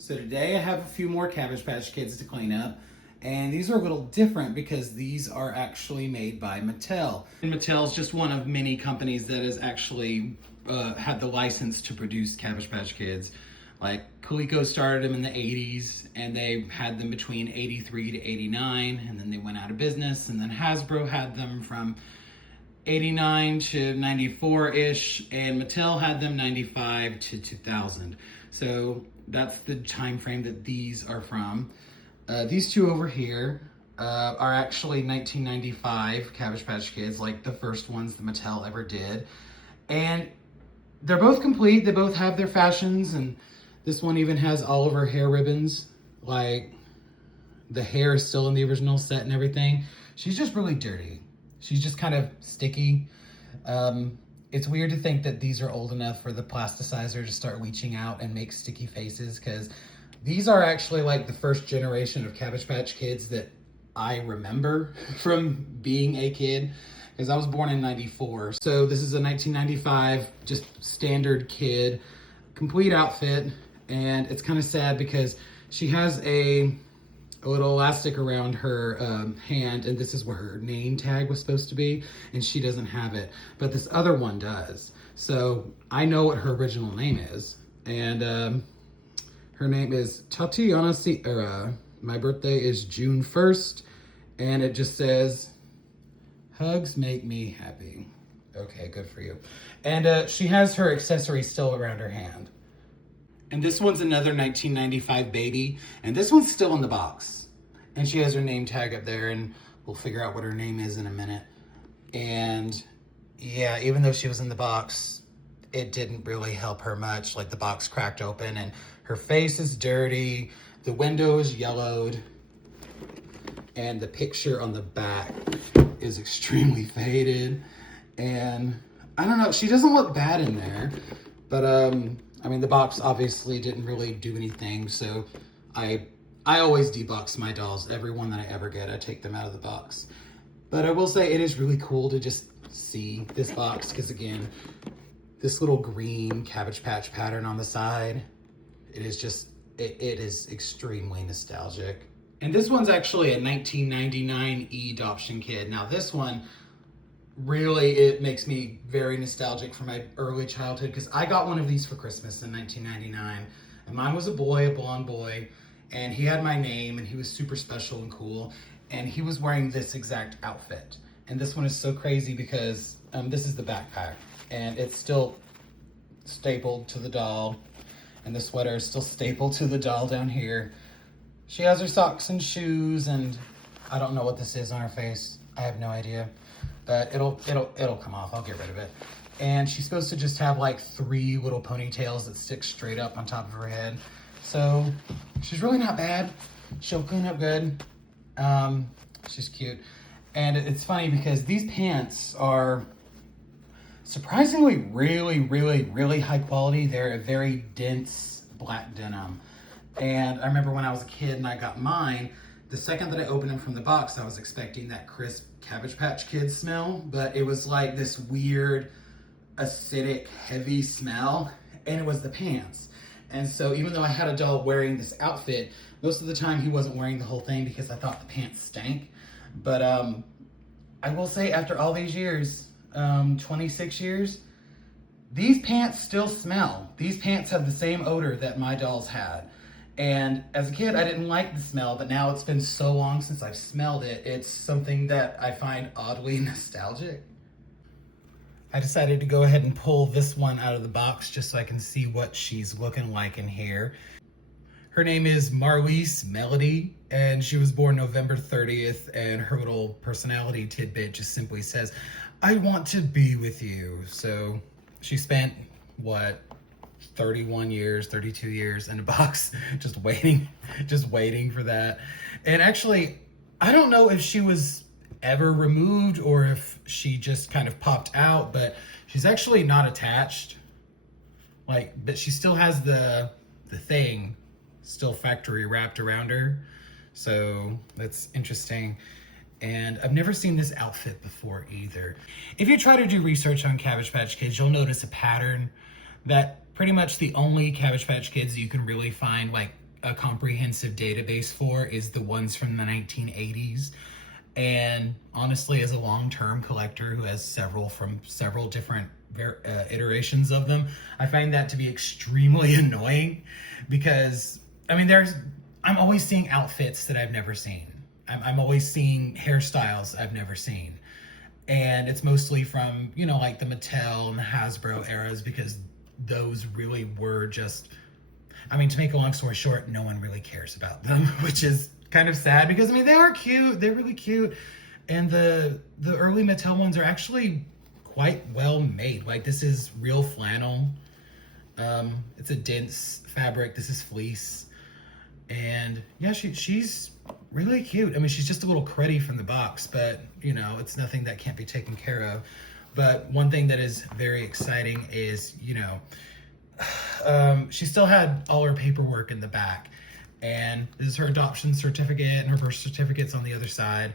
So today I have a few more Cabbage Patch Kids to clean up, and these are a little different because these are actually made by Mattel. And Mattel is just one of many companies that has actually had the license to produce Cabbage Patch Kids. Like Coleco started them in the 80s, and they had them between 83 to 89, and then they went out of business, and then Hasbro had them from 89 to 94-ish, and Mattel had them 95 to 2000. So that's the time frame that these are from. These two over here are actually 1995 Cabbage Patch Kids, like the first ones that Mattel ever did. And they're both complete. They both have their fashions, and this one even has all of her hair ribbons. Like, the hair is still in the original set and everything. She's just really dirty. She's just kind of sticky. It's weird to think that these are old enough for the plasticizer to start leaching out and make sticky faces, because these are actually like the first generation of Cabbage Patch Kids that I remember from being a kid, because I was born in 94. So this is a 1995, just standard kid, complete outfit. And it's kind of sad because she has a little elastic around her hand, and this is where her name tag was supposed to be, and she doesn't have it, but this other one does. So I know what her original name is, and her name is Tatiana Sierra. My birthday is June 1st, and it just says, "Hugs make me happy." Okay, good for you. And she has her accessory still around her hand. And this one's another 1995 baby, and this one's still in the box. And she has her name tag up there, and we'll figure out what her name is in a minute. And yeah, even though she was in the box, it didn't really help her much. Like, the box cracked open, and her face is dirty, the window is yellowed, and the picture on the back is extremely faded. And I don't know, she doesn't look bad in there, but I mean, the box obviously didn't really do anything, so I always debox my dolls. Every one that I ever get, I take them out of the box. But I will say it is really cool to just see this box, because again, this little green Cabbage Patch pattern on the side, it is just, it is extremely nostalgic. And this one's actually a 1999 E-Adoption Kid. Now this one, really, it makes me very nostalgic for my early childhood, because I got one of these for Christmas in 1999, and mine was a boy, a blonde boy, and he had my name, and he was super special and cool, and he was wearing this exact outfit. And this one is so crazy because this is the backpack, and it's still stapled to the doll, and the sweater is still stapled to the doll down here. She has her socks and shoes, and I don't know what this is on her face. I have no idea. But it'll come off. I'll get rid of it. And she's supposed to just have like 3 little ponytails that stick straight up on top of her head. So she's really not bad. She'll clean up good. She's cute. And it's funny because these pants are surprisingly really high quality. They're a very dense black denim. And I remember when I was a kid and I got mine, the second that I opened them from the box, I was expecting that crisp Cabbage Patch Kids smell, but it was like this weird, acidic, heavy smell, and it was the pants. And so even though I had a doll wearing this outfit, most of the time he wasn't wearing the whole thing because I thought the pants stank. But I will say, after all these years, 26 years, these pants still smell. These pants have the same odor that my dolls had. And as a kid, I didn't like the smell, but now it's been so long since I've smelled it, it's something that I find oddly nostalgic. I decided to go ahead and pull this one out of the box just so I can see what she's looking like in here. Her name is Marlise Melody, and she was born November 30th, and her little personality tidbit just simply says, "I want to be with you." So she spent, what, 31 years, 32 years in a box, just waiting for that. And actually, I don't know if she was ever removed or if she just kind of popped out, but she's actually not attached. Like, but she still has the thing still factory wrapped around her. So that's interesting. And I've never seen this outfit before either. If you try to do research on Cabbage Patch Kids, you'll notice a pattern that pretty much the only Cabbage Patch Kids you can really find like a comprehensive database for is the ones from the 1980s. And honestly, as a long-term collector who has several different iterations of them, I find that to be extremely annoying because, I mean, I'm always seeing outfits that I've never seen. I'm always seeing hairstyles I've never seen. And it's mostly from, you know, like the Mattel and the Hasbro eras, because those really were just, I mean, to make a long story short, no one really cares about them, which is kind of sad because, I mean, they are cute. They're really cute. And the early Mattel ones are actually quite well made. Like, this is real flannel. It's a dense fabric. This is fleece. And yeah, she's really cute. I mean, she's just a little cruddy from the box, but you know, it's nothing that can't be taken care of. But one thing that is very exciting is, you know, she still had all her paperwork in the back, and this is her adoption certificate and her birth certificate's on the other side.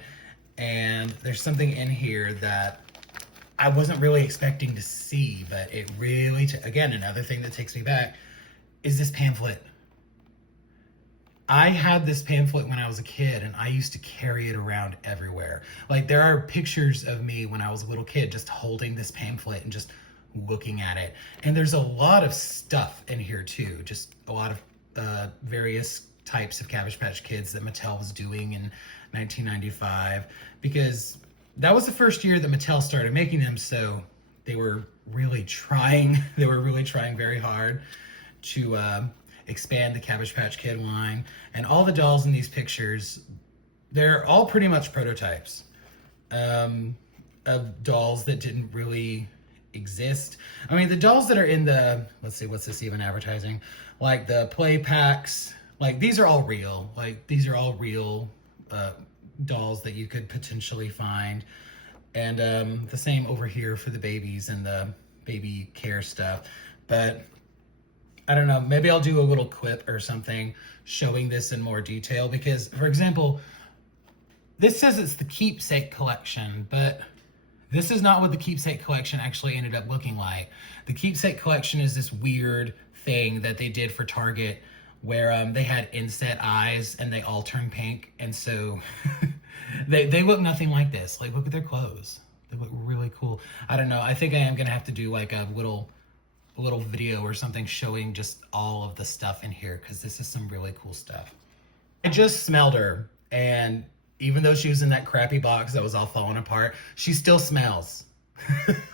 And there's something in here that I wasn't really expecting to see, but it really, again, another thing that takes me back is this pamphlet. I had this pamphlet when I was a kid, and I used to carry it around everywhere. Like, there are pictures of me when I was a little kid just holding this pamphlet and just looking at it. And there's a lot of stuff in here too, just a lot of various types of Cabbage Patch Kids that Mattel was doing in 1995, because that was the first year that Mattel started making them, so they were really trying very hard to expand the Cabbage Patch Kid line. And all the dolls in these pictures, they're all pretty much prototypes of dolls that didn't really exist. I mean, the dolls that are in the, let's see, what's this even advertising? Like the play packs, like these are all real. Like, these are all real dolls that you could potentially find. And the same over here for the babies and the baby care stuff. But I don't know, maybe I'll do a little clip or something showing this in more detail, because, for example, this says it's the Keepsake Collection, but this is not what the Keepsake Collection actually ended up looking like. The Keepsake Collection is this weird thing that they did for Target where they had inset eyes and they all turned pink. And so they look nothing like this. Like, look at their clothes. They look really cool. I don't know. I think I am going to have to do like a little video or something showing just all of the stuff in here, because this is some really cool stuff. I just smelled her, and even though she was in that crappy box that was all falling apart, she still smells,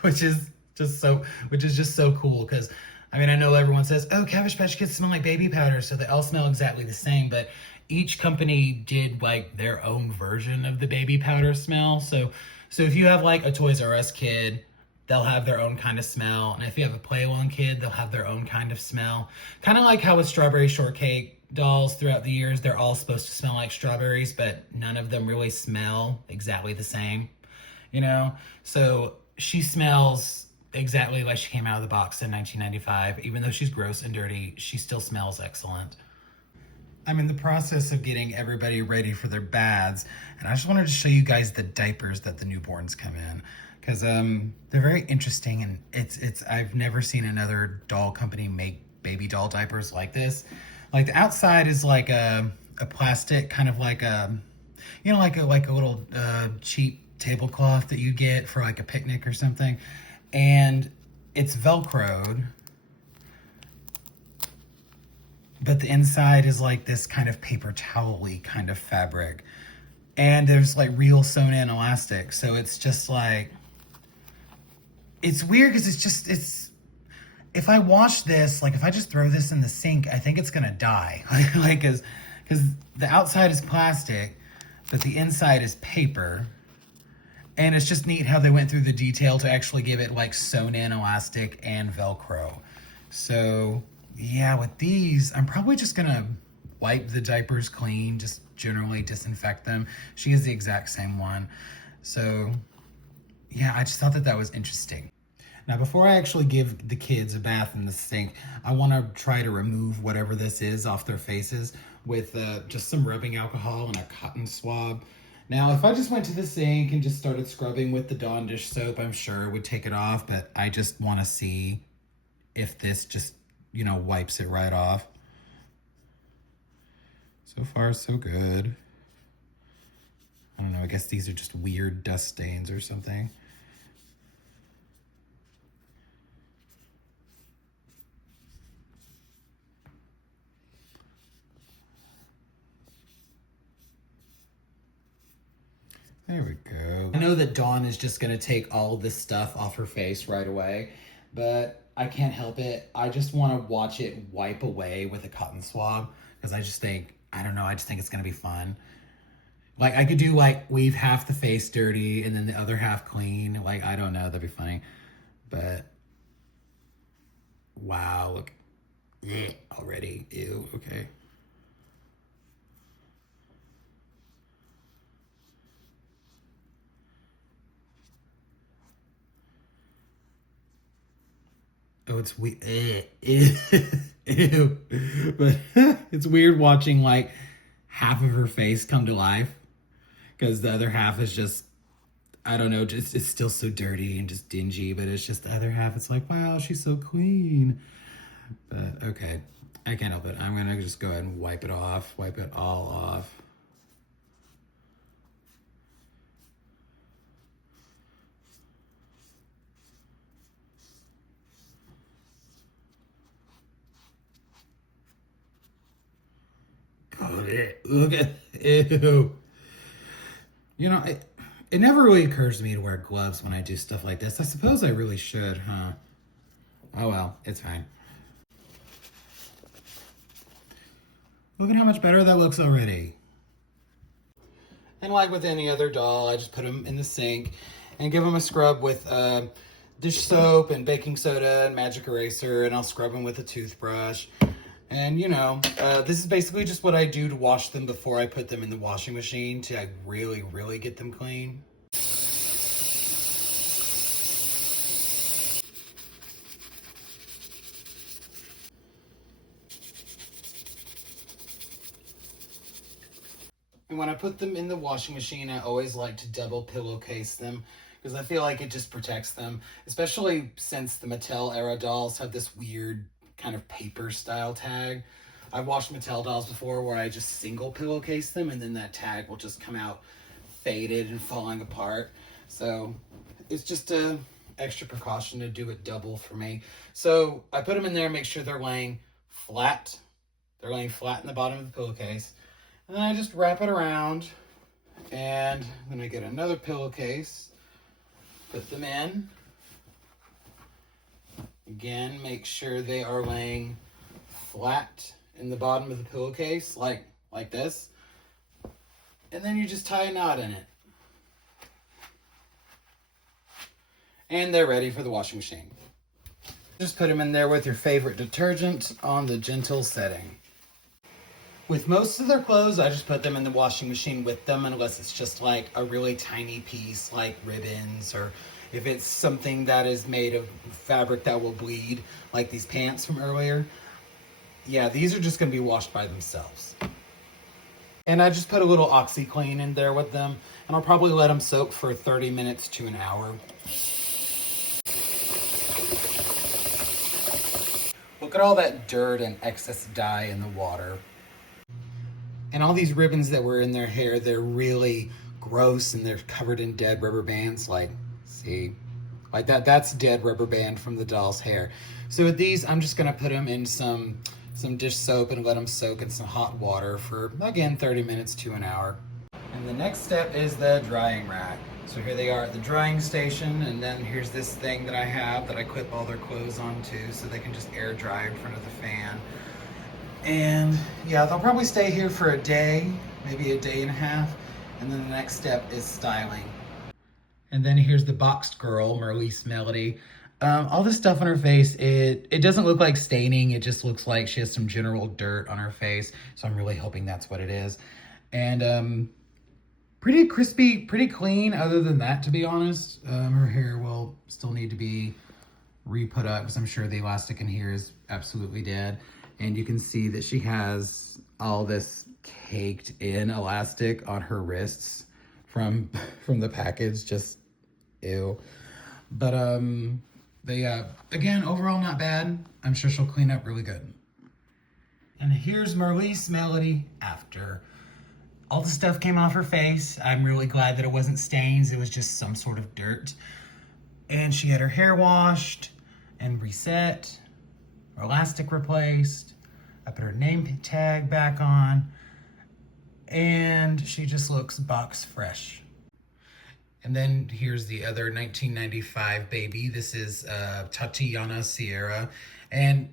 which is just so cool. Because, I mean, I know everyone says, oh, Cabbage Patch Kids smell like baby powder, so they all smell exactly the same, but each company did like their own version of the baby powder smell. So if you have like a Toys R Us kid, they'll have their own kind of smell. And if you have a Play Along kid, they'll have their own kind of smell. Kind of like how with strawberry shortcake dolls throughout the years, they're all supposed to smell like strawberries, but none of them really smell exactly the same, you know? So she smells exactly like she came out of the box in 1995. Even though she's gross and dirty, she still smells excellent. I'm in the process of getting everybody ready for their baths, and I just wanted to show you guys the diapers that the newborns come in, because they're very interesting, and it's I've never seen another doll company make baby doll diapers like this. Like, the outside is like a plastic, kind of like a, you know, like a little cheap tablecloth that you get for like a picnic or something, and it's Velcroed. But the inside is like this kind of paper towel-y kind of fabric. And there's like real sewn in elastic. So it's just like, it's weird because if I wash this, like if I just throw this in the sink, I think it's gonna die. Like, cause the outside is plastic, but the inside is paper. And it's just neat how they went through the detail to actually give it like sewn in elastic and Velcro. So yeah, with these, I'm probably just gonna wipe the diapers clean, just generally disinfect them. She is the exact same one. So yeah, I just thought that was interesting. Now, before I actually give the kids a bath in the sink, I wanna try to remove whatever this is off their faces with just some rubbing alcohol and a cotton swab. Now, if I just went to the sink and just started scrubbing with the Dawn dish soap, I'm sure it would take it off, but I just wanna see if this just, you know, wipes it right off. So far, so good. I don't know, I guess these are just weird dust stains or something. There we go. I know that Dawn is just gonna take all this stuff off her face right away, but I can't help it. I just wanna watch it wipe away with a cotton swab, because I just think, I don't know, I just think it's gonna be fun. Like, I could do, like, weave half the face dirty and then the other half clean. Like, I don't know, that'd be funny. But, wow, look, already, ew, okay. Oh, it's weird. Ew. But it's weird watching, like, half of her face come to life, because the other half is just, I don't know, just it's still so dirty and just dingy, but it's just the other half, it's like, wow, she's so clean. But okay, I can't help it. I'm gonna just go ahead and wipe it off, wipe it all off. God, look at, ew. You know, it never really occurs to me to wear gloves when I do stuff like this. I suppose I really should, huh? Oh well, it's fine. Look at how much better that looks already. And like with any other doll, I just put them in the sink and give them a scrub with dish soap and baking soda and magic eraser, and I'll scrub them with a toothbrush. And, you know, this is basically just what I do to wash them before I put them in the washing machine to really, really get them clean. And when I put them in the washing machine, I always like to double pillowcase them, because I feel like it just protects them, especially since the Mattel era dolls have this weird kind of paper style tag. I've washed Mattel dolls before where I just single pillowcase them and then that tag will just come out faded and falling apart. So it's just a extra precaution to do it double for me. So I put them in there, make sure they're laying flat. They're laying flat in the bottom of the pillowcase. And then I just wrap it around, and then I get another pillowcase, put them in. Again, make sure they are laying flat in the bottom of the pillowcase, like this. And then you just tie a knot in it. And they're ready for the washing machine. Just put them in there with your favorite detergent on the gentle setting. With most of their clothes, I just put them in the washing machine with them, unless it's just like a really tiny piece like ribbons, or if it's something that is made of fabric that will bleed, like these pants from earlier. Yeah, these are just gonna be washed by themselves. And I just put a little OxyClean in there with them, and I'll probably let them soak for 30 minutes to an hour. Look at all that dirt and excess dye in the water. And all these ribbons that were in their hair, they're really gross and they're covered in dead rubber bands. Like, see? Like that's dead rubber band from the doll's hair. So with these, I'm just gonna put them in some dish soap and let them soak in some hot water for, again, 30 minutes to an hour. And the next step is the drying rack. So here they are at the drying station, and then here's this thing that I have that I clip all their clothes onto so they can just air dry in front of the fan. And yeah, they'll probably stay here for a day, maybe a day and a half. And then the next step is styling. And then here's the boxed girl, Merlise Melody. All this stuff on her face, it doesn't look like staining. It just looks like she has some general dirt on her face. So I'm really hoping that's what it is. And pretty crispy, pretty clean other than that, to be honest. Her hair will still need to be re-put up because I'm sure the elastic in here is absolutely dead. And you can see that she has all this caked in elastic on her wrists from the package. Just ew. But again, overall not bad. I'm sure she'll clean up really good. And here's Marlise Melody after. All the stuff came off her face. I'm really glad that it wasn't stains. It was just some sort of dirt. And she had her hair washed and reset, her elastic replaced. I put her name tag back on. And she just looks box fresh. And then here's the other 1995 baby. This is Tatiana Sierra. And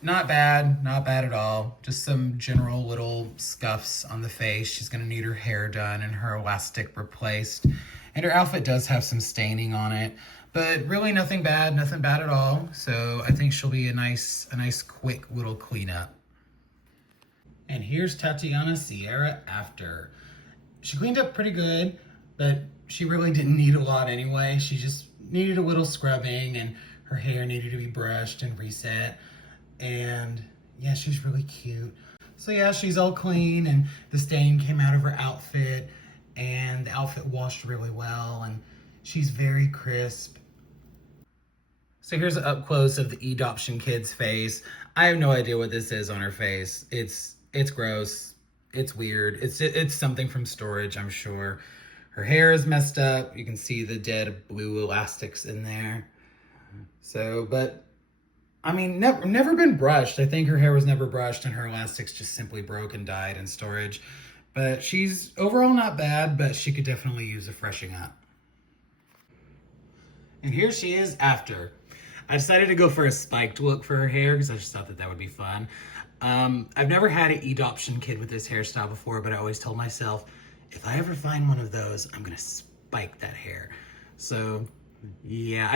not bad at all. Just some general little scuffs on the face. She's gonna need her hair done and her elastic replaced. And her outfit does have some staining on it, but really nothing bad at all. So I think she'll be a nice quick little cleanup. And here's Tatiana Sierra after. She cleaned up pretty good, but she really didn't need a lot anyway. She just needed a little scrubbing and her hair needed to be brushed and reset. And yeah, she's really cute. So yeah, she's all clean and the stain came out of her outfit and the outfit washed really well and she's very crisp. So here's an up close of the Adoption Kid's face. I have no idea what this is on her face. It's gross. It's weird. It's something from storage, I'm sure. Her hair is messed up. You can see the dead blue elastics in there. So, but I mean, never been brushed. I think her hair was never brushed and her elastics just simply broke and died in storage. But she's overall not bad, but she could definitely use a freshening up. And here she is after. I decided to go for a spiked look for her hair because I just thought that would be fun. I've never had an Adoption Kid with this hairstyle before, but I always told myself, if I ever find one of those, I'm gonna spike that hair. So yeah,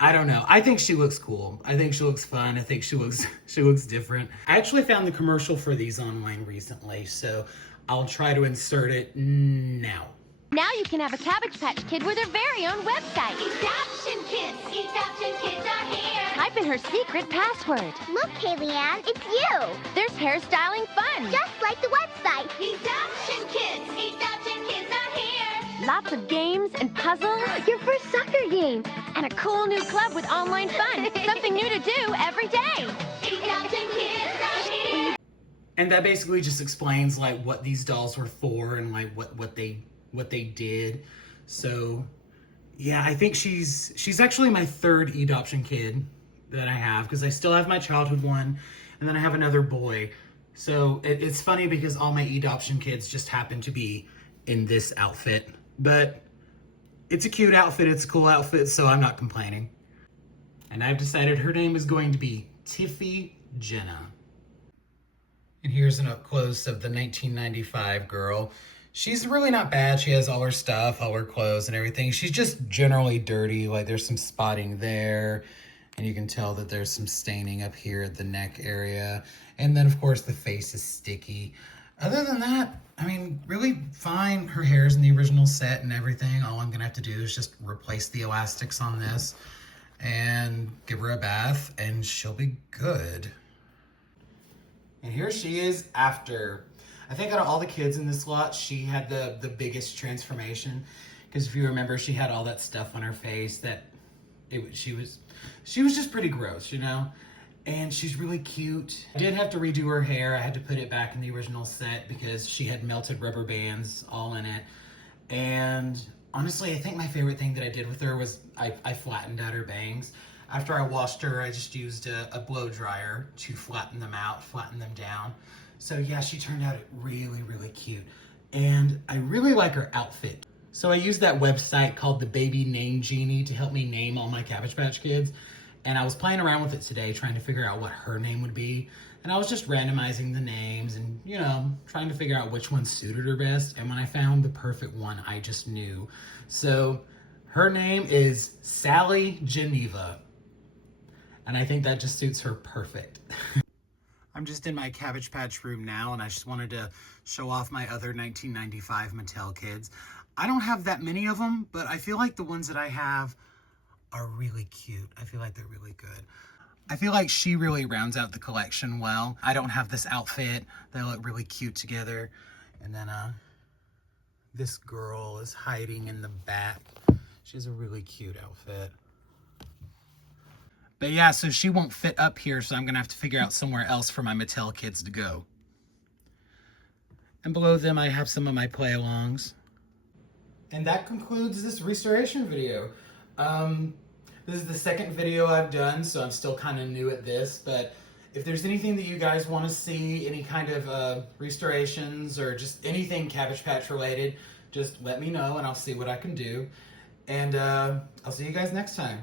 I don't know. I think she looks cool. I think she looks fun. I think she looks different. I actually found the commercial for these online recently, so I'll try to insert it now. Now you can have a Cabbage Patch Kid with her very own website. Adoption Kids are here. Type in her secret password. Look, Kaylee-Ann, it's you. There's hairstyling fun. Just like the website. Adoption Kids are here. Lots of games and puzzles. Your first soccer game. And a cool new club with online fun. Something new to do every day. Adoption Kids are here. And that basically just explains like what these dolls were for and like what they did. So yeah, I think she's actually my third Adoption Kid that I have, because I still have my childhood one and then I have another boy. So it's funny because all my Adoption Kids just happen to be in this outfit, but it's a cute outfit, it's a cool outfit, so I'm not complaining. And I've decided her name is going to be Tiffy Jenna. And here's an up close of the 1995 girl. She's really not bad. She has all her stuff, all her clothes and everything. She's just generally dirty. Like there's some spotting there and you can tell that there's some staining up here at the neck area. And then of course the face is sticky. Other than that, I mean, really fine. Her hair's in the original set and everything. All I'm gonna have to do is just replace the elastics on this and give her a bath and she'll be good. And here she is after. I think out of all the kids in this lot, she had the biggest transformation. Because if you remember, she had all that stuff on her face that she was just pretty gross, you know? And she's really cute. I did have to redo her hair. I had to put it back in the original set because she had melted rubber bands all in it. And honestly, I think my favorite thing that I did with her was I flattened out her bangs. After I washed her, I just used a blow dryer to flatten them out, flatten them down. So yeah, she turned out really, really cute. And I really like her outfit. So I used that website called the Baby Name Genie to help me name all my Cabbage Patch Kids. And I was playing around with it today, trying to figure out what her name would be. And I was just randomizing the names and, you know, trying to figure out which one suited her best. And when I found the perfect one, I just knew. So her name is Sally Geneva. And I think that just suits her perfect. I'm just in my Cabbage Patch room now, and I just wanted to show off my other 1995 Mattel kids. I don't have that many of them, but I feel like the ones that I have are really cute. I feel like they're really good. I feel like she really rounds out the collection well. I don't have this outfit. They look really cute together. And then this girl is hiding in the back. She has a really cute outfit. But yeah, so she won't fit up here, so I'm gonna have to figure out somewhere else for my Mattel kids to go. And below them, I have some of my play-alongs. And that concludes this restoration video. This is the second video I've done, so I'm still kind of new at this, but if there's anything that you guys want to see, any kind of restorations or just anything Cabbage Patch related, just let me know and I'll see what I can do. And I'll see you guys next time.